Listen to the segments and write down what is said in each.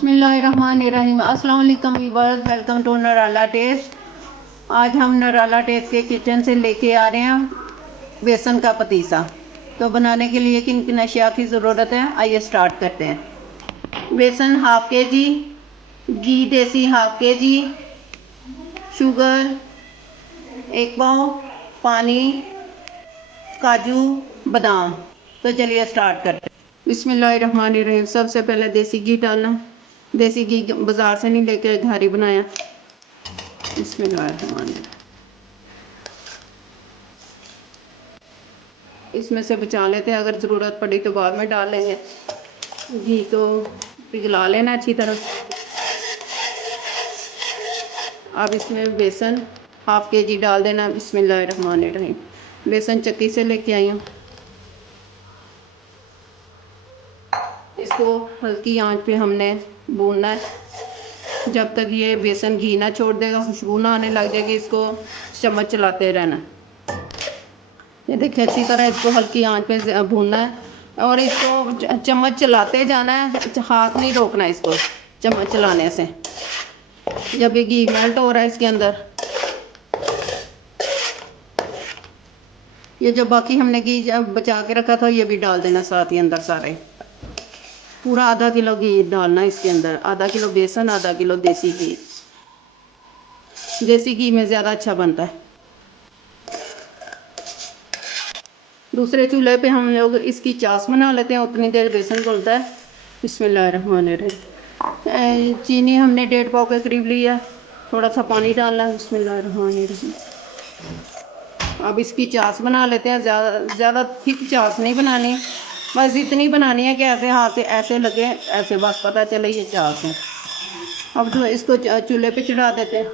बिस्मिल्लाहिर्रहमानिर्रहीम। अस्सलाम वालेकुम व्यूअर्स, वेलकम टू नराला टेस्ट। आज हम नराला टेस्ट के किचन से लेके आ रहे हैं बेसन का पतीसा। तो बनाने के लिए किन किन अशिया की ज़रूरत है, आइए स्टार्ट करते हैं। बेसन हाफ के जी, घी देसी हाफ के जी, शुगर 1 पाव, पानी, काजू, बादाम। तो चलिए स्टार्ट करते हैं। बिस्मिल्लाहिर्रहमानिर्रहीम। सबसे पहले देसी घी डालना। देसी घी बाज़ार से नहीं लेके घर ही बनाया। बिस्मिल्लाहिर्रहमानिर्रहीम। इसमें से बचा लेते हैं, अगर ज़रूरत पड़ी तो बाद में डाल लेंगे। घी को पिघला लेना अच्छी तरह। अब इसमें बेसन हाफ के जी डाल देना। बिस्मिल्लाहिर्रहमानिर्रहीम। बेसन चक्की से लेके आई हूँ। इसको हल्की आंच पे हमने भूनना है जब तक ये बेसन घी ना छोड़ देगा, खुशबू ना आने लग जाएगी। इसको चम्मच चलाते रहना। ये देखिए अच्छी तरह इसको हल्की आंच पे भूनना है और इसको चम्मच चलाते जाना है, हाथ नहीं रोकना इसको चम्मच चलाने से। जब ये घी मेल्ट हो रहा है इसके अंदर, ये जो बाकी हमने घी बचा के रखा था ये भी डाल देना साथ ही अंदर सारे। पूरा आधा किलो घी डालना इसके अंदर। आधा किलो बेसन, आधा किलो देसी घी। देसी घी में ज़्यादा अच्छा बनता है। दूसरे चूल्हे पे हम लोग इसकी चास बना लेते हैं, उतनी देर बेसन घुलता है। बिस्मिल्लाहिर्रहमानिर्रहीम। चीनी हमने 1.5 पाव के करीब लिया। थोड़ा सा पानी डालना है। बिस्मिल्लाहिर्रहमानिर्रहीम। अब इसकी चास बना लेते हैं। ज़्यादा थिक चास नहीं बनानी, बस इतनी बनानी है कि ऐसे हाथ से ऐसे लगे, ऐसे बस पता चले ये चास है। अब तो इसको चूल्हे पे चढ़ा देते हैं।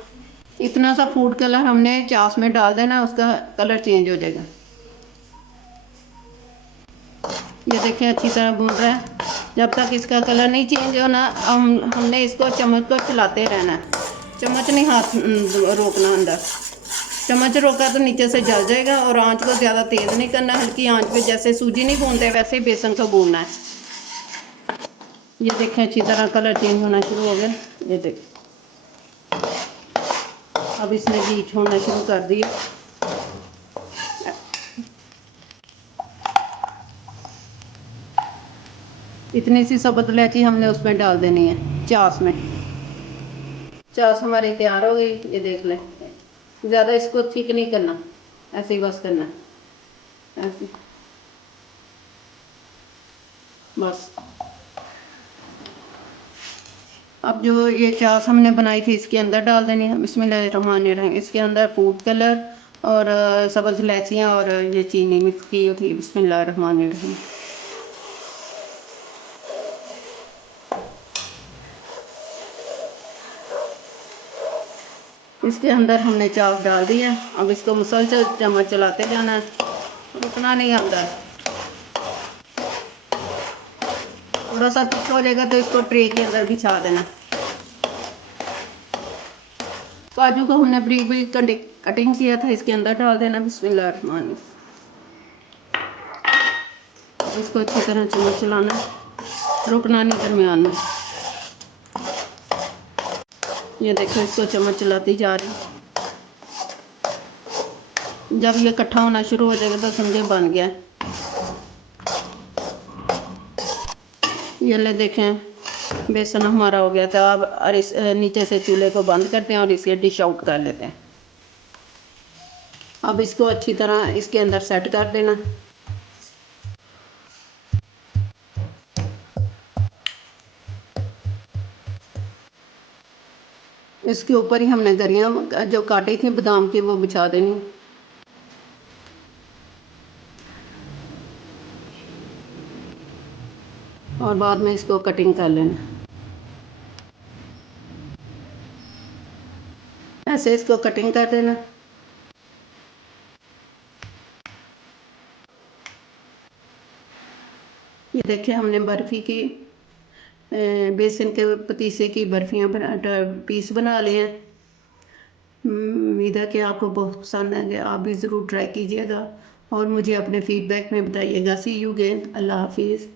इतना सा फूड कलर हमने चास में डाल देना, उसका कलर चेंज हो जाएगा। ये देखें अच्छी तरह भून रहा है। जब तक इसका कलर नहीं चेंज होना, हमने इसको चम्मच को चलाते रहना है। चम्मच नहीं हाथ रोकना अंदर। चम्मच रोका तो नीचे से जल जाएगा। और आंच को ज़्यादा तेज़ नहीं करना, हल्की आंच पे, जैसे सूजी नहीं भूनते वैसे ही बेसन को भूनना है। ये देखें अच्छी तरह कलर चेंज होना शुरू हो गया। ये देखें अब इसने घी छोड़ना शुरू कर दिया। इतनी सी सबत इलायची हमने उसमें डाल देनी है चास में। चास हमारी तैयार हो गई, ये देख लें। ज़्यादा इसको थिक नहीं करना, ऐसे ही बस करना ऐसे बस। अब जो ये चास हमने बनाई थी इसके अंदर डाल देनी है। बिस्मिल्लाहिर्रहमानिर्रहीम। इसके अंदर फूड कलर और सब्ज़ इलायचियाँ और ये चीनी मिक्स की थी। बिस्मिल्लाहिर्रहमानिर्रहीम। इसके अंदर हमने चास डाल दिया। अब इसको मुसलसल चम्मच चलाते जाना है, रुकना नहीं अंदर। थोड़ा सा थिक हो जाएगा तो इसको ट्रे के अंदर बिछा देना। काजू को हमने बारीक बारीक कटिंग किया था, इसके अंदर डाल देना। बिस्मिल्लाहिर्रहमानिर्रहीम। इसको अच्छी तरह चम्मच चलाना, रुकना नहीं दरमियान में। ये देखो इसको चम्मच चलाती जा रही। जब ये इकट्ठा होना शुरू हो जाएगा तो समझे बन गया। ये ले देखें बेसन हमारा हो गया था। अब और इस नीचे से चूल्हे को बंद करते हैं और इसे डिश आउट कर लेते हैं। अब इसको अच्छी तरह इसके अंदर सेट कर देना। इसके ऊपर ही हमने गरियाँ जो काटी थी बादाम की वो बिछा देनी। और बाद में इसको कटिंग कर लेना। ऐसे इसको कटिंग कर देना। ये देखिए हमने बर्फ़ी की बेसन के पतीसे की बर्फ़ियाँ पीस बना लिए हैं। उम्मीद है कि आपको बहुत पसंद आएंगे। आप भी ज़रूर ट्राई कीजिएगा और मुझे अपने फीडबैक में बताइएगा। सी यू अगेन। अल्लाह हाफिज़।